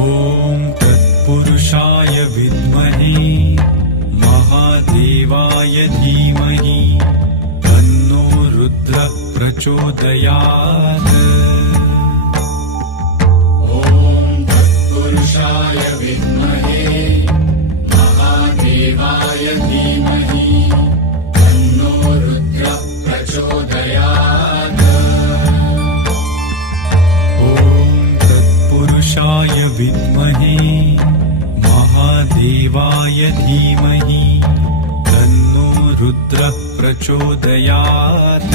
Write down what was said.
ॐ तत्पुरुषाय विद्महे महादेवाय धीमहि तन्नो रुद्रः प्रचोदयात्। ॐ तत्पुरुषाय विद्महे महादेवाय धीमहि तन्नो रुद्रः प्रचोदयात्। ॐ तत्पुरुषाय विद्महे महादेवाय धीमहि तन्नो रुद्रः प्रचोदयात्।